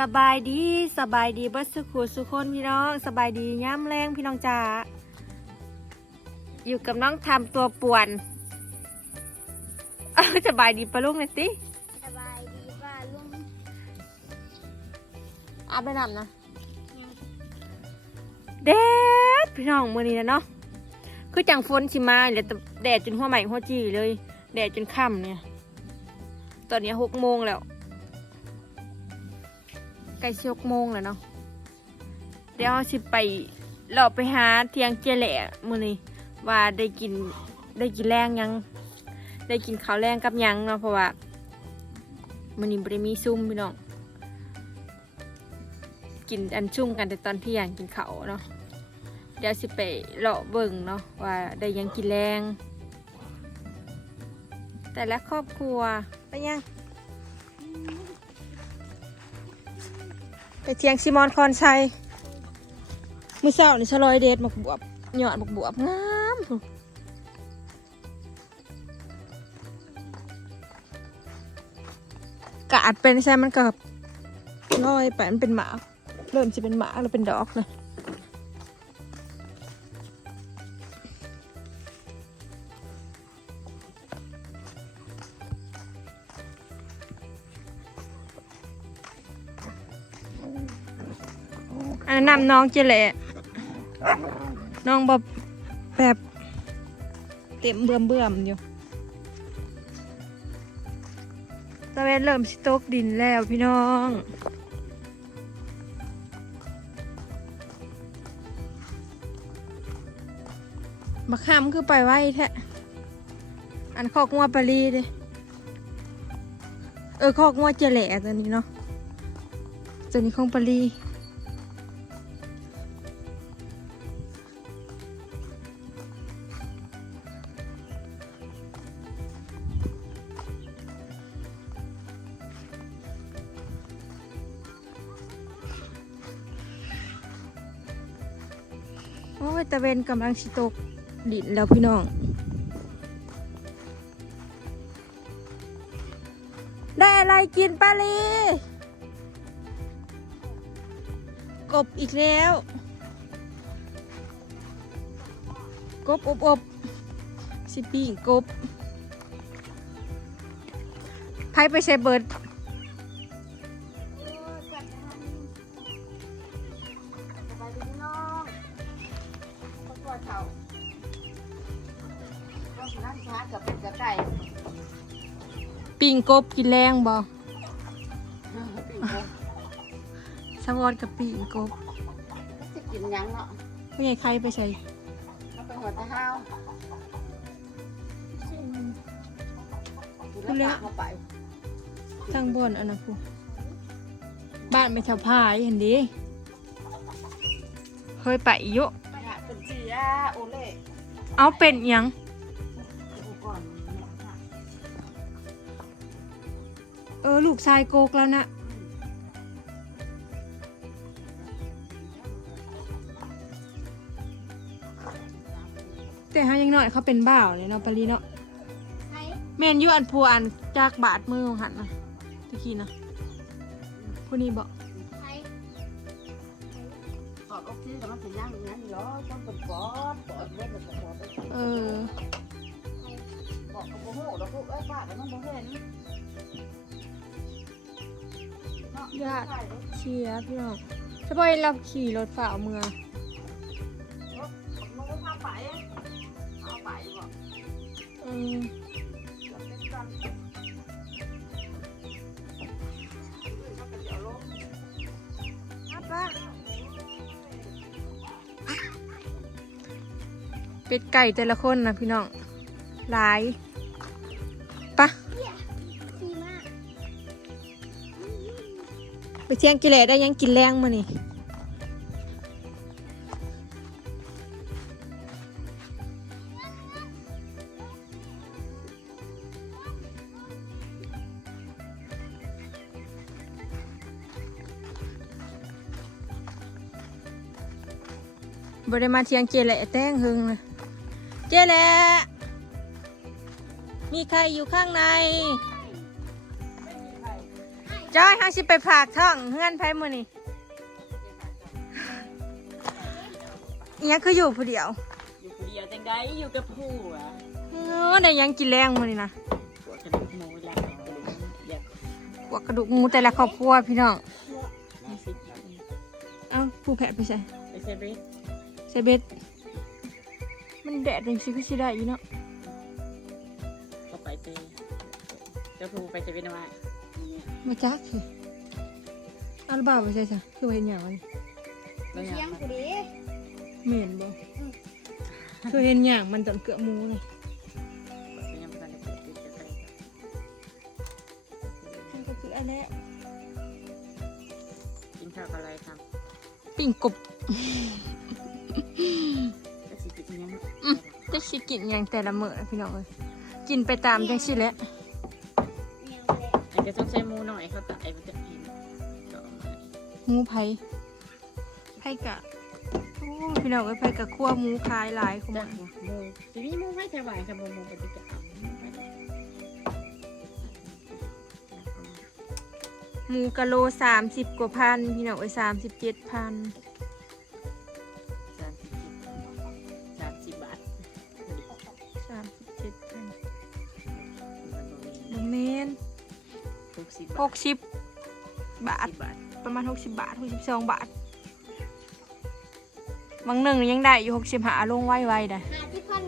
สบายดีสบายดีเบิดสุขุสุคนพี่น้องสบายดีย่ำแรงพี่น้องจ๋าอยู่กับน้องทำตัวป่วนอ้าวสบายดีปะลูกหน่อยสิสบายดีป่ะลุงอาบไปนำนะแดดพี่น้องมือนี้นะเนาะคือจังฝนชิมาเลยแต่แดดจนหัวใหม่หัวจีเลย แดดจนค่ำเนี่ย ตอนนี้หกโมงแล้ว ใกล้สิหกโมงแล้วเนาะเดี๋ยวเราสิไปเราไปหาเทียงเจแหล่มื้อนี้ว่าได้กินได้กินแรงยัง ได้กินข้าวแรงกับยังเนาะเพราะว่ามื้อนี้บ่ได้มีซุ่มพี่น้องกินอันชุ่มกันแต่ตอนเที่ยงกินข้าวเนาะเดี๋ยวสิไปเลาะเบิ่งเนาะว่าได้ยังกินแรง แต่ละครอบครัวไปยัง เทียงซิมอนคอนชัยมือเศร้านี่ชะลอยเดชหมกบวบหยอดหมกบวบงามกาดเป็นใช่มันกับลอยไปมันเป็นหมา เริ่มจะเป็นหมาแล้วเป็นดอกเลย นนั้นำน้องเจเละน้องบบแบบเต็มเบื่อมเบื่อมอยู่ตะเวนเริ่มสิตกดินแล้วพี่น้องมาข้ามคือไปไว้แท้ อันคอกงัวปลาลีเด้เออคอกงัวเจแหล่ตัวนี้เนาะตัวนี้ของปลาลี โอ้ยตะเวนกำลังสิตกดินแล้วพี่น้อง ได้อะไรกินปาลีกบอีกแล้ว กบอบอบสิปีกบไพ่ไปใช้เบิร์ด ปีงกบกินแรงบ่ปีกเลยสวอดกับปีงกบจะกินหยังเนาะไม่ใช่ใครไปใช้เขาเป็นหัวตะห้าวกินแล้วปากเข้าไปทางบนอันนั้นพูบ้านไปแถวพายเห็นดิเคยไปเยอะไปหาเป็นจียโอเล่เอาเป็นหยัง ออลูกชายโกกแล้วนะแต่ฮายังหน่อยเขาเป็นบ่าวเนี่ยเนาะปารีเนาะให้แมนอยูอันพัวอันจากบาดมือของหันนะตะกี้นะผู้นี้บอกให้ปอดออกซิเจนมันเป็นย่างอย่างนั้นเหรอต้องเป็นปอดปอดเล็กกับปอดเล็กเออปอดกับโมโหแล้วพวกเอ้ยปากมันโมเห็นเนาะ ญาติเชียร์พี่น้องเฉพาะเห็นเราขี่รถฝ่าเมืองมันก็พาไปเอาไปบอกอืมเดี๋ยวเป็นกันมันก็เดี๋ยวลงเป็ดไก่แต่ละคนนะพี่น้องหลาย เที่ยงกิเลสได้ยังกินแรงมานี่บได้มาเทียงเจแหละแต้งหึงเลยเจแหละมีใครอยู่ข้างใน จ้อยห้าสิไปผากท้องเฮือนไพ่มือนี่อิหยังคืออยู่ผู้เดียว อยู่คนเดียวจังได้อยู่กับผู้อะเออได้หยังกินแรงมือนี่นะปวดกระดูกหมูแล้วกระดูกอยากพวกกระดูกหมูแต่ละครอบครัวพี่น้องมีสิเอ้าผู้แพะไปใส่ไปเซเบสใส่เบ็ดมันแดดจังสิคือสิได้อยู่เนาะก็ไปเตเจ้าผู้ไปเซเบสมา มาจักคือเอาละบ่าวไปใส่ซะคือว่าเห็นหยังมันแล้วเสียยังงกูดิเหม็นบ่คือเห็นหยังมันตอนเกลือหมูเลยยังไม่ทันได้เปิดติดจะไปมันก็คืออะไรกินข้าวอะไรทปิ่งกบำก็สิกินยังจะสิกินหยังแต่ละมื้อพี่น้องเอ้ยกินไปตามจังสิแหละเนี่ย แหละไอ้ก็ต้องใช้มูหน่อยเขาตายมันจะกินหมูไผไผกะโอ้พี่น้องเอ้ยไผกะคั่วหมูคายหลายของจัมักนมูทีนี้มูไม่สบายค่ะมูมูปฏิกิริยาหมูกะโลสามสิบกว่าพันพี่น้องเอ้ยสามสิบเจ็ดพันสามสิบสามสิบบาทสามสิบเจ็ดพันมันโดนบเมน หกสิบหกสิบบาท บาทประมาณหกสิบบาทหกสิบสองบาท บางหนึ่งยังได้อยู่หกสิบหาลงไว้ไว้ได้ หาที่พัน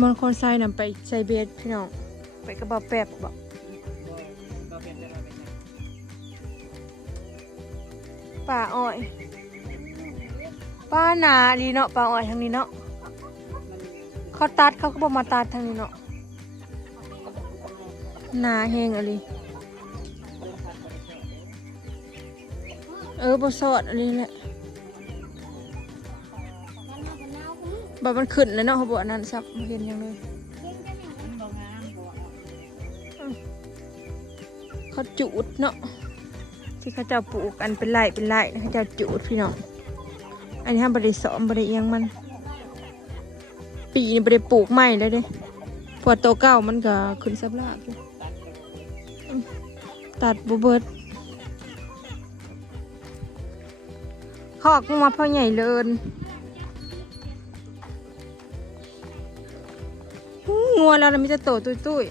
มอนคอนไซนำไปใส่เบสพี่น้อง ไปกระบอกแป๊บบอกเป็นได้ว่าป่าอ้อยป้านาดีเนาะป่าอ้อยทางนี้เนาะเขาตัดเขาก็บอกมาตัดทางนี้เนาะนาแหงอะไรเออบสอดอะไรแหละ บบมันขึ้นแล้วเนาะเขาบอกอันนั้นซับบ่เห็นยังเลยเก่งจังอย่างมันบ่งามบ่เขาจูดเนาะที่เขาเจ้าปลูกกันเป็นไร่เป็นไร่เขาเจ้าจูดพี่น้องอันนี้ห้ามบริสอมบริเอียงมัน ปีนี้บริปลูกใหม่เลยเด้พอโตเก่ามันก็ขึ้นสับลาบอยู่อืมตัดบเบิดขอกมาพ่อใหญ่เลิน แล้วนะมีแต่โตตุ้ยตุ้ย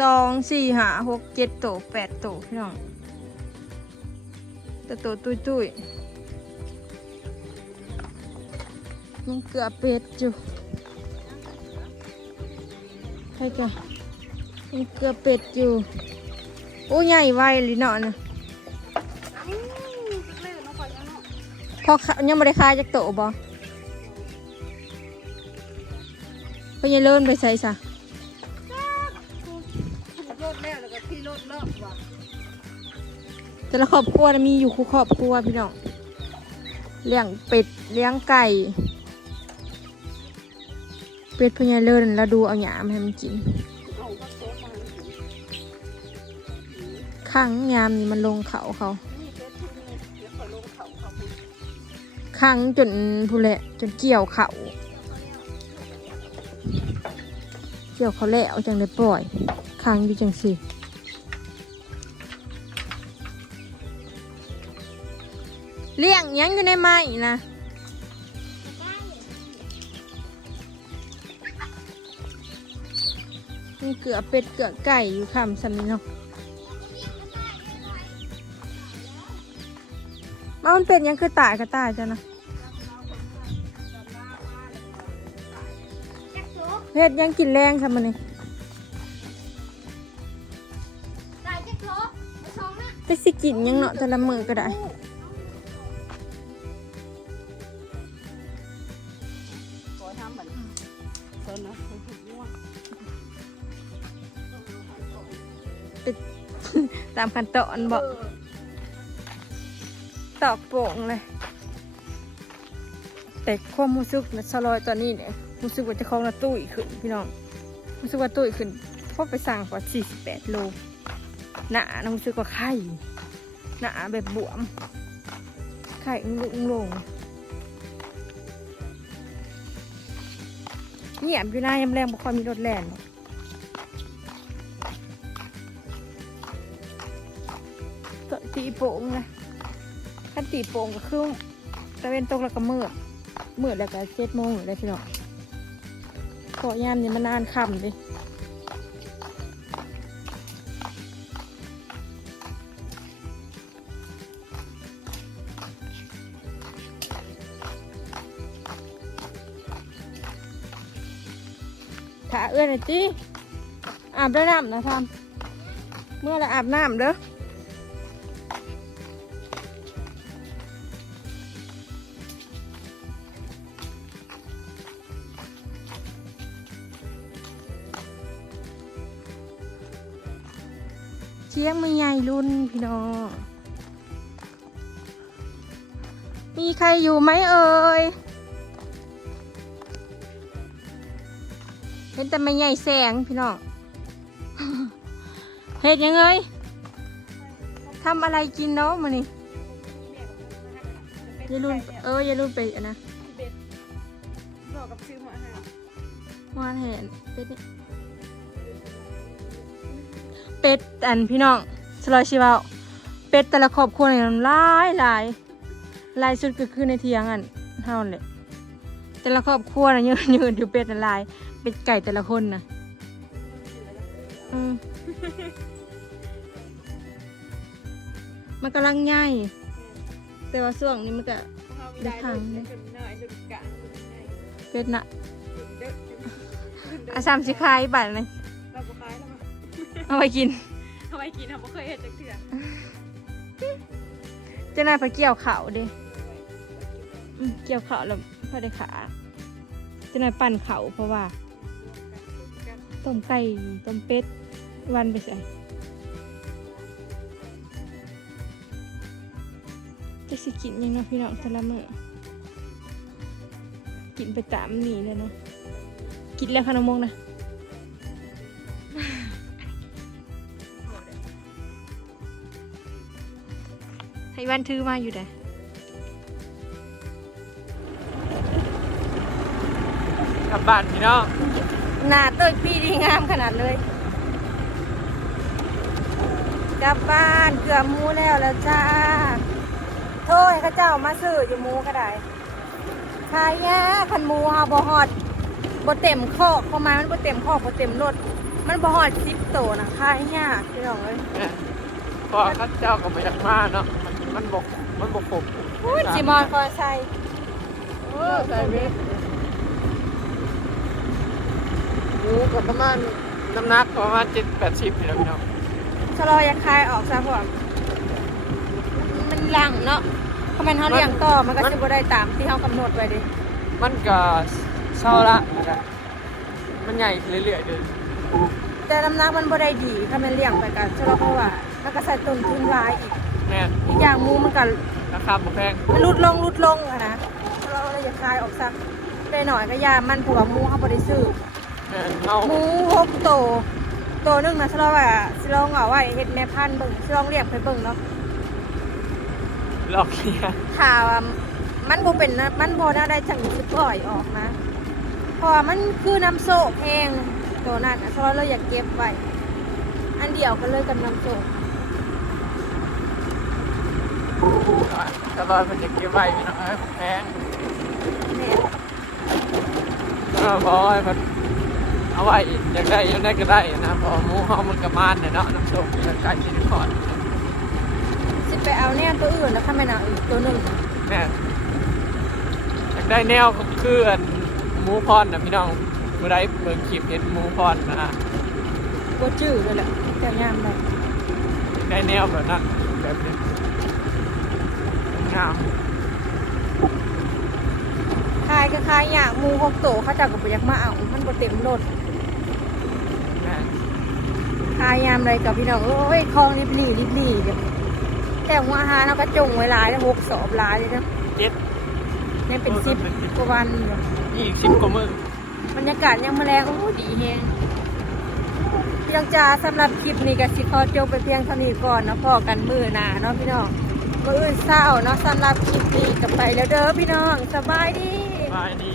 สองสี่หาหกเจ็ดโตแปดโตพี่น้องแต่โตตุยตุยยังเกือบเป็ดอยู่ใครกันยังเกือบเป็ดอยู่ โอ้ใหญ่ไวเลยเนาะนะอืมเลยมาขอยังเนาะพอขยังไม่ได้คายจากโตบ่ พอยังเลิ่นไปใส่ซะรถแล้วแล้วก็ขี่รถเลาะว่ะแต่ละครอบครัวน่ะมีอยู่คู่ครอบครัวพี่น้องเลี้ยงเป็ดเลี้ยงไก่ เป็ดพญาเลินแล้วดูเอาหยามให้มันกินเอาก็โตมาข้างยามนี่มันลงเขาเขานี่เป็ดทุกนี้เดี๋ยวขอลงเขาเขาคุณข้างจนผู้แหละจนเกี่ยวเขา เกี่ยวเขาแล้วจังได้ปล่อยข้างอยู่จังสิเลี้ยงยังอยู่ในไม้นะมีเกลือเป็ดเกลือไก่อยู่คำสำนี้เนาะมามันเป็นยังคือตายก็ตายจ้ะนะ เฮ็ดหยังกินแรงค่ะมันนี่ตายจักโตมาชองนะจะสิกินหยังเนาะแต่ละมือก็ได้ขอทำเหมือนต้นนะเขาถูกง่วงตามขั้นตอนบอกตอกโป่งเลย แต่ขความรู้สึกนะสลอยตอนนี้เนี่ย รู้สึกว่าจะคล้าของนะตุ้ยขึ้นพี่น้องรู้สึกว่าตุ้ยขึ้นเพราะไปสั่งกว่า48 โลหนานะรู้สึกว่าไข่หนาแบบบวม ไข่อุ้งลุงลงเงียบอยู่นะยำแรงบ่ค่อยมีรถแล่นหรอกก็ตีโป่งนะขั้นตีโป่งก็คือตะเวนตกแล้วก็มืดมืดแล้วก็เจ็ดโมงอยู่เลยพี่น้อง ขอยามนี่มันนานค่ำดิถ้าเอื้อนหน่อยจีอาบได้น้ำนะทำเมื่อไรอาบน้ำเด้อ เชียงไม่ใหญ่รุ่นพี่น้อง มีใครอยู่ไหมเอ่ย เห็นแต่ไม่ใหญ่แสงพี่น้อง เห็ดยังไงทำอะไรกินเนาะมานี่ยายรุ่นเออยายรุ่นไปอันนะบอกกับซื้อมาให้วานเห็นเป็ดนี่ เป็ดอันพี่น้องสลอยชิวาเป็ดแต่ละครอบครัวเนี่ยมันหลายหลายหลายสุดก็คือในเทียงอันเท่านั้นแหละแต่ละครอบครัวน่ะยืนยืนอยู่เป็ดน่ะหลายเป็ดไก่แต่ละคนนะอืมมันกำลังใหญ่แต่ว่าช่วงนี้มันก็เดี๋ยวขังเลยหน่อยจุดกะเป็ดน่ะเด้ออาสามสิคายบาทเลยเราก็ขายแล้วมั้ง เอาไปกินทำไมกินอะไม่เคยเห็นจักเถื่อเจ้านายไปเกี่ยวเขาเด้อืมเกี่ยวเขาแล้วพอได้ขาเจ้านายปั่นเขาเพราะว่า ต้มไก่ต้มเป็ดวันไปใส่จะสิกินยังเนาะพี่น้องแต่ละมื้อกินไปตามนี่เลยเนาะกินแล้วขนมมงนะ ให้วันถือมาอยู่ไหนกลับบ้านพี่น้องหน้าต้นพี่ดีงามขนาดเลย กลับบ้านเกือบหมูแล้วแล้วจ้า โทษให้เข้าเจ้ามาซื้ออยู่หมูก็ได้ขายยาคันหมูเฮาบ่ฮอดบ่เต็มคอกเข้ามามันบ่เต็มคอกบ่เต็มรถ มันบ่ฮอด10โตนะขายยากพี่น้องเอ้ยเนี่ยพอเข้าเจ้าก็มาจากมาเนาะ มันมันบกมันบกผมพูดสิมอนคอยใส่เออใส่เวทหมูกับประมาณน้ำหนักประมาณเจ็ดแปดสิบนี่แหละพี่น้องชะลออยากคายออกซะเพราะว่ามันหลังเนาะเพราะมันเฮาเลี้ยงต่อมันก็สิบ่ได้ตามที่เฮากำหนดไว้เดิมันก็เศร้าละนะครับมันใหญ่ขึ้นเรื่อยๆเลยแต่น้ำหนักมันบ่ได้ดีถ้ามันเลี้ยงไปกันใช่ป่ะเพราะว่ามันก็ใส่ต้นทุนรายอีก แม่นอีกอย่างหมูมันก็ราคาบ่แพงมันลดลงลดลงอะนะเราเลยอยากคลายออกสักได้หน่อยก็ยามันผัวาหมูเขาบ่ได้ซื้อแม่นเอาหมูหกโตโตหนึงนะสิเราว่าสิลองเอาไว้เฮ็ดแม่พันธุ์เบิ่งสิลองเลี้ยงไปเบิ่งเนาะหลอกเลียถ้าว่ามันบ่เป็นนะมันบ่น่าได้จังสิปล่อยออกมาเพราะว่ามันคือน้ำโซกแห้งตัวนั้นนะเราเลยอยากเก็บไว้อันเดียวกันเลยกับน้ำโซก ตลอดมันจะเก็บไว้พี่น้องเอ้ยแพงแม่เออพอให้มันเอาไว้อยากได้ยังได้ก็ได้นะเพอหมูเฮามันกระมานเนี่ยเนาะน้ำส้มกับไก่ชิลิคอนสิไปเอาเนี่ยตัวอื่นแล้วค่ะแม่นเอาอีกตัวหนึ่งแม่นอยากได้แนวก็คืออันหมูพอนนะพี่น้องผู้ใดเบิ่งคลิปเห็นหมูพอนนะตัวจืดเลยแหละแก้วยามเลยอยากได้แนวแบบนั้นแบบนี้ เนาะขายคลายอย่างมูหกโตเขาจับกับปยักมาเอามันบ่เต็มรถลายยามอะไรกับพี่น้องโอ้ยคลองริบลี่ริบลี่เถวแต่หัวหาเราก็จงไว้หลายแล้วหกสอบหลายเลยนะเจ็ดนี่เป็นสิบกว่าวันนี่อีกสิบกว่ามือบรรยากาศยังแมลงโอ้ดีเฮงพี่น้งจ้าสำหรับคลิปนี้ก็สิขอจบไปเพียงเท่านี้ก่อนนะพอกันมือหนาเนาะพี่น้อง มื่ออื่เศร้าเนาะสำหรับคลิปนี้กับไปแล้วเด้อพี่น้องสบายดี บายดี